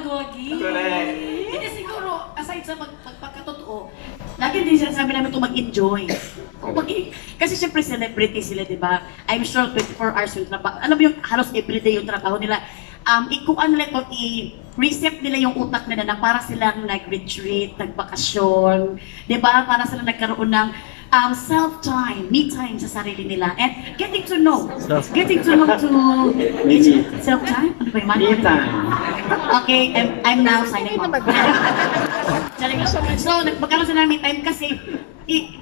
magwagi. Correct. Hindi siguro, aside sa pagkakatotoo, lagi din sinasabi namin ito mag-enjoy. Kasi syempre celebrity sila, di ba? I'm sure 24 hours yung trabaho. Alam mo yung halos everyday yung trabaho nila. Ikuan nila ito, i-reset nila yung utak nila na para silang nag-retreat, nagbakasyon, di ba? Para silang nagkaroon ng self-time, me time sa sarili nila. And getting to know to self-time? Ano ba yung Me time. Okay, I'm now signing off. So, magkaroon sila ng me time kasi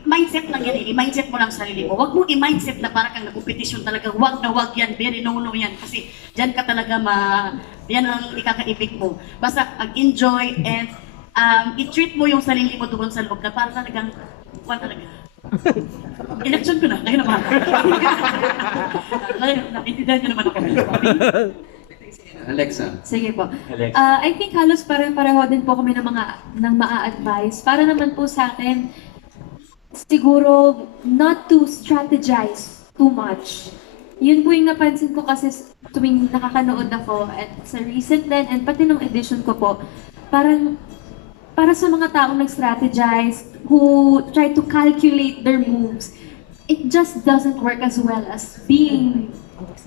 mindset lang yan i-mindset mo lang sarili mo. Huwag mo i-mindset na para kang nagkompetisyon talaga. Huwag na huwag yan, very no-no yan. Kasi dyan ka talaga yan ang ikakaibig mo. Basta enjoy and i-treat mo yung sarili mo doon sa loob na para talagang, talaga. Election ko na, kayo naman. Naintindihan nyo naman ako. Alexa. Sige po. Alexa. I think halos pareho din po kami ng maa-advise. Para naman po sa akin, siguro not to strategize too much. Yun po yung napansin ko kasi tuwing nakakanood ako at sa recent din and pati nung edition ko po, parang para sa mga taong nag-strategize, who try to calculate their moves, it just doesn't work as well as being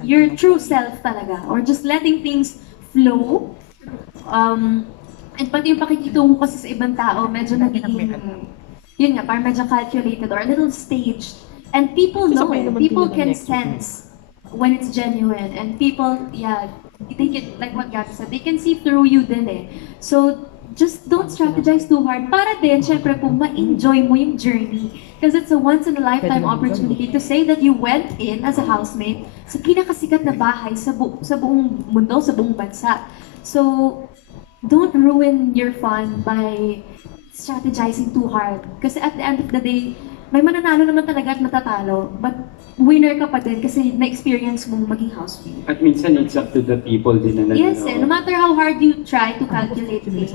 your true self talaga, or just letting things flow. And pati yung pakikita mo kasi sa ibang tao, medyo nagiging, yun nga, parang medyo calculated or a little staged. And people know, people can sense when it's genuine. And people, they can, like what Gabby said, they can see through you din eh. So, just don't strategize too hard para din, syempre po, ma-enjoy mo yung journey. Because it's a once-in-a-lifetime opportunity to say that you went in as a housemate sa pinakasikat na bahay sa buong mundo, sa buong bansa. So, don't ruin your fun by strategizing too hard. Kasi at the end of the day, may mananalo naman talaga at matatalo, but winner ka pa din kasi na-experience mong maging housemate. At minsan it's up to the people din na Yes, no matter how hard you try to calculate things,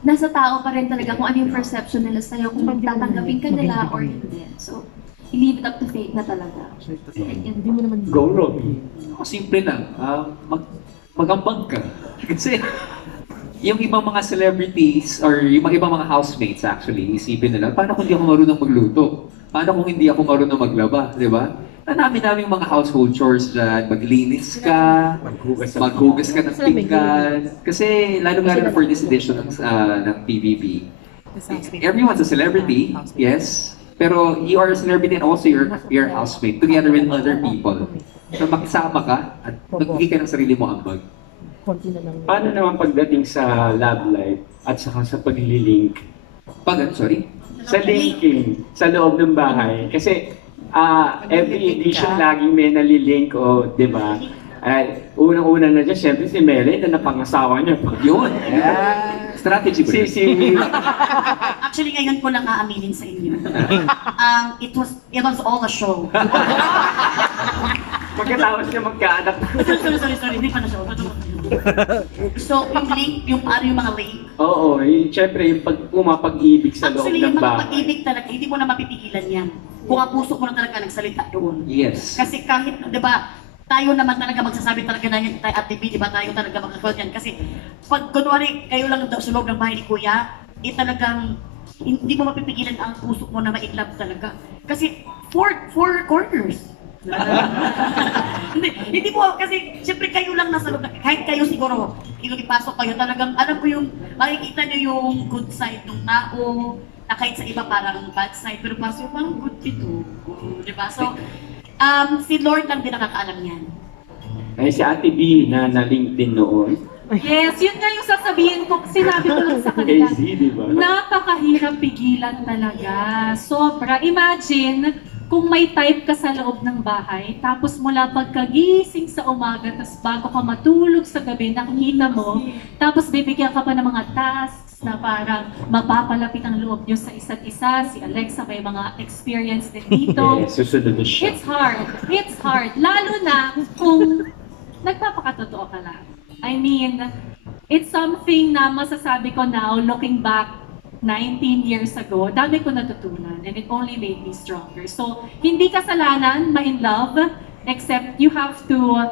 nasa tao pa rin talaga kung ano yung perception nila sa'yo, kung tatanggapin ka nila or hindi. So, leave it up to fate na talaga. Go, Robby. Simple lang. Magambag ka. Kasi yung ibang mga celebrities or yung ibang mga housemates actually, isipin nila, paano kung hindi ako marunong magluto? Paano kung hindi ako marunong maglaba? Di ba? Namin mga household chores dyan, maglinis ka, maghugas ka ng pinggan. Kasi lalo na for this edition ng PBB, everyone's a celebrity, yes, pero you are a celebrity and also your housemate together with other people. So makisama ka at magbigay ka ng sarili mo ambag. Paano naman pagdating sa love life at saka sa paglilink? Sorry? Sa linking, sa loob ng bahay. Kasi every edition laging may nalilink o, di ba? Unang-una na dyan, syempre si Mele na napangasawa niya. Yun! Strategy ko. Actually, ngayon ko lang aaminin sa inyo. It was all a show. Pagkatapos niya magkaanak. Sorry, hindi pa na show. So, yung link, yung mga link. Oo, syempre yung pumapag-ibig sa loob Actually, ng yung mga bahay. pag-ibig talaga, hindi mo na mapipigilan yan. Kung ang puso mo na talaga nagsalita doon. Yes. Kasi kahit, di ba, tayo naman talaga magsasabi talaga na yan, at TV, di ba, tayo talaga magkakaroon yan. Kasi pag kunwari, kayo lang sa loob ng bahay ni Kuya, talagang hindi mo mapipigilan ang puso mo na ma-inlove talaga. Kasi four corners. hindi po, kasi siyempre kayo lang nasa loob, kahit kayo siguro, ipasok kayo talagang, alam ko yung, makikita nyo yung good side ng tao, na kahit sa iba parang bad side, pero parang good dito. Di ba? So, si Lord lang din nakakaalam yan. Ay, si Ate B na na-LinkedIn noon. Yes, yun nga yung sasabihin ko, sinabi ko lang sa kanila. KZ, di ba? Napakahirap pigilan talaga. Sobra. Imagine, kung may type ka sa loob ng bahay, tapos mula pagkagising sa umaga, tapos bago ka matulog sa gabi, nakikita mo, tapos bibigyan ka pa ng mga tasks na parang mapapalapit ang loob nyo sa isa't isa. Si Alexa may mga experience din dito. Yes, susunod na siya. It's hard. It's hard. Lalo na kung nagpapakatotoo ka lang. I mean, it's something na masasabi ko now, looking back 19 years ago, dami ko natutunan and it only made me stronger. So, hindi kasalanan ma-in love, except you have to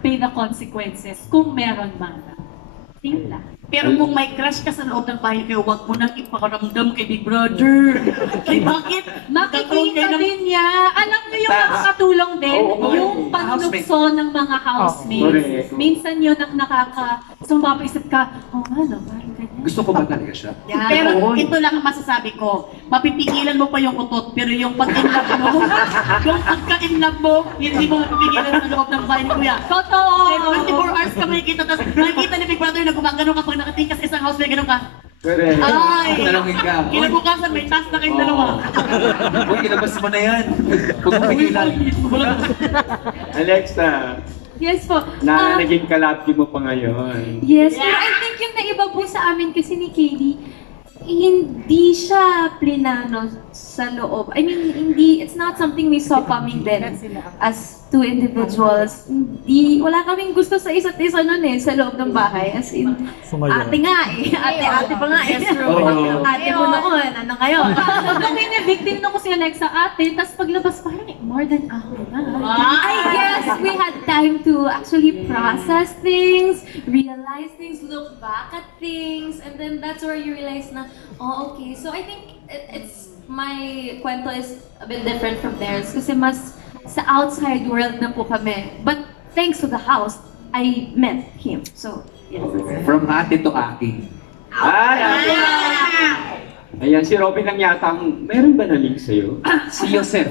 pay the consequences kung meron man. Simpla. Pero kung may crush ka sa loob ng bahay kayo, huwag mo nang ipakaramdam kay Big Brother. Kay bakit? Nagkakaroon Makikita kayo ng- din niya. Alam niyo yung Tas- nakakatulong din, Oo, yung housemate. panlukso ng mga housemates. Correct. Minsan yun ang sumapaisip ka, oh ano, parang ganyan. Gusto ko ba talaga siya? Pero Oo. ito lang ang masasabi ko, mapipigilan mo pa yung utot, pero yung pag-inlove mo, yung pagka-inlove mo, hindi mo mapipigilan sa loob ng bahay ni Kuya. Totoo! 24 hours ka makikita, tapos nakikita ni Big Brother na gumagano kapag nakatingin ka sa isang house, may ganun ka. Correct. Ay! Tanongin ka. Kinabukasan, may task na kayong dalawa. Uy, ilabas mo na yan. Huwag mo pigilan. Alexa, Yes po. na naging kalapti mo pa ngayon. Yes, pero I think yung naiba po sa amin kasi ni Katie, hindi siya plinano sa loob. I mean, it's not something we saw coming then as two individuals. Hindi, wala kaming gusto sa isa't isa nun eh, sa loob ng bahay. As in, ate nga eh. Ate pa nga eh. Oo. Ate mo noon, ano ngayon? Nung victim na ko si Alexa ate, tapos paglabas parang more than ako na. I guess we had time to actually process things, realize things, look back at things, and then that's where you realize na, oh, okay. So I think it's, my kwento is a bit different from theirs kasi mas sa outside world na po kami. But thanks to the house, I met him. So, yes. From ate to aking. Ay! Ayan, si Robin lang yata ang, meron ba na link sa'yo? Si Yosef.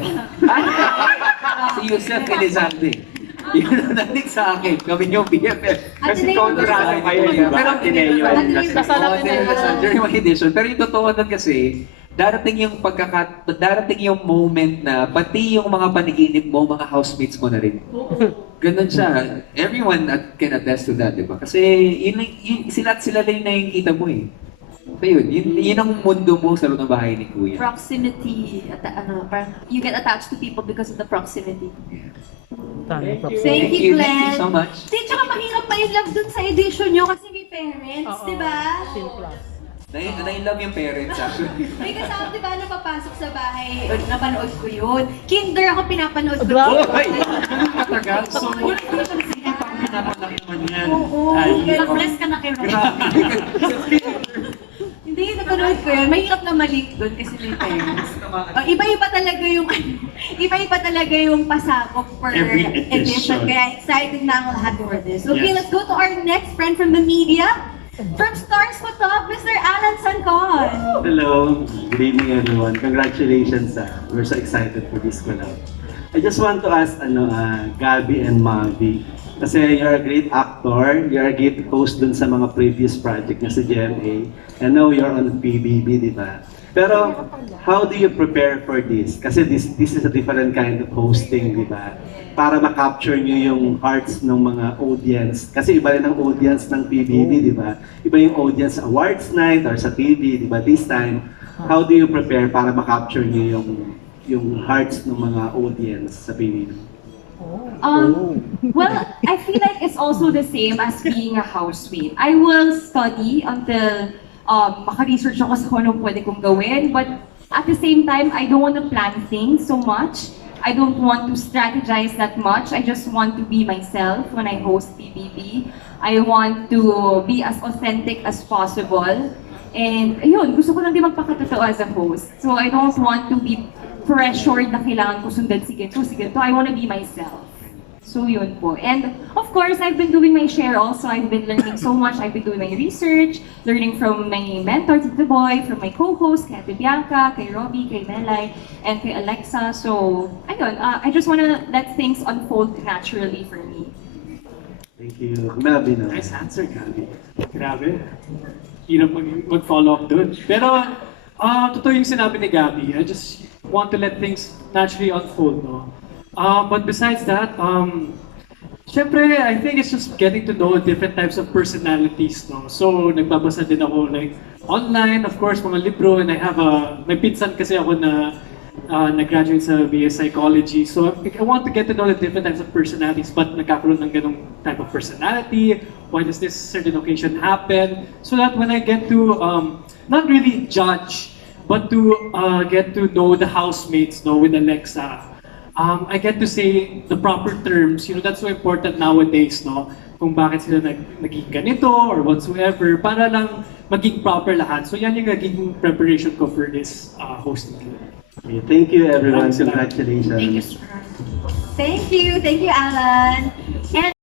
Si Yosef Elizalde. Yun ang nanig sa akin. Kami yung BFF. Kasi kontrado kayo, di ba? Pero Ateneo. during my edition. Pero yung totoo nun kasi, darating yung moment na pati yung mga paniginip mo, mga housemates mo na rin. Ganun siya. Everyone can attest to that, di ba? Kasi sila rin nakikita mo eh. So yun ang mundo mo sa loob ng bahay ni Kuya. Proximity, parang you get attached to people because of the proximity. Thank you. Thank you, Thank Glenn. you so much. Di, tsaka mahirap ma-inlove dun sa edition nyo kasi may parents, di ba? Na-inlove yung parents actually. May kasama, di ba, napapasok sa bahay, napanood ko yun. Kinder ako pinapanood ko. Matagal. So, pinapanak naman yan. Oo. Mag-bless ka na kay Robin. Hindi, napanood ko yun. Mahirap na malik doon kasi may parents. Iba-iba talaga yung iba-iba talaga yung pasabog per Every edition. edition. Kaya excited na ako lahat for this. Okay, Yes. let's go to our next friend from the media. From Stars Photo, Mr. Alan Sancon. Hello, good evening everyone. Congratulations, we're so excited for this collab. I just want to ask Gabby and Mavi, kasi you're a great actor, you're a great host dun sa mga previous project na sa GMA. I know you're on PBB, di ba? Pero how do you prepare for this? Kasi this is a different kind of hosting, di ba? Para ma-capture nyo yung hearts ng mga audience. Kasi iba rin ang audience ng PBB, di ba? Iba yung audience sa awards night or sa TV, di ba? This time, how do you prepare para ma-capture nyo yung hearts ng mga audience sa PBB? Well, I feel like it's also the same as being a housemate. I will study until maka-research ako sa kung anong pwede kong gawin. But at the same time, I don't want to plan things so much. I don't want to strategize that much. I just want to be myself when I host PBB. I want to be as authentic as possible. And ayun, gusto ko lang din magpakatotoo as a host. So I don't want to be pressured na kailangan ko sundan si ganito, si ganito. I want to be myself. So yun po. And of course, I've been doing my share also. I've been learning so much. I've been doing my research, learning from my mentors at The Boy, from my co-hosts, kay Ate Bianca, kay Robbie, kay Melay, and kay Alexa. So, ayun, I just wanna let things unfold naturally for me. Thank you. Melvin. Nice answer, Gabby. Grabe. Hirap mag-follow up dun. Pero, totoo yung sinabi ni Gabby. I just want to let things naturally unfold, no? But besides that, syempre, I think it's just getting to know different types of personalities, no? So, nagbabasa din ako, like, online, of course, mga libro, and I have may pinsan kasi ako na nag-graduate sa BS Psychology. So, I want to get to know the different types of personalities, but nagkakaroon ng ganong type of personality, why does this certain occasion happen, so that when I get to, not really judge, but to get to know the housemates, no, with Alexa, I get to say the proper terms. You know, that's so important nowadays, no? kung bakit sila naging ganito or whatsoever para lang maging proper lahat. So yan yung naging preparation ko for this hosting. Okay, thank you everyone. Maraming salamat. Congratulations. Thank you, sir. Thank you, Alan. And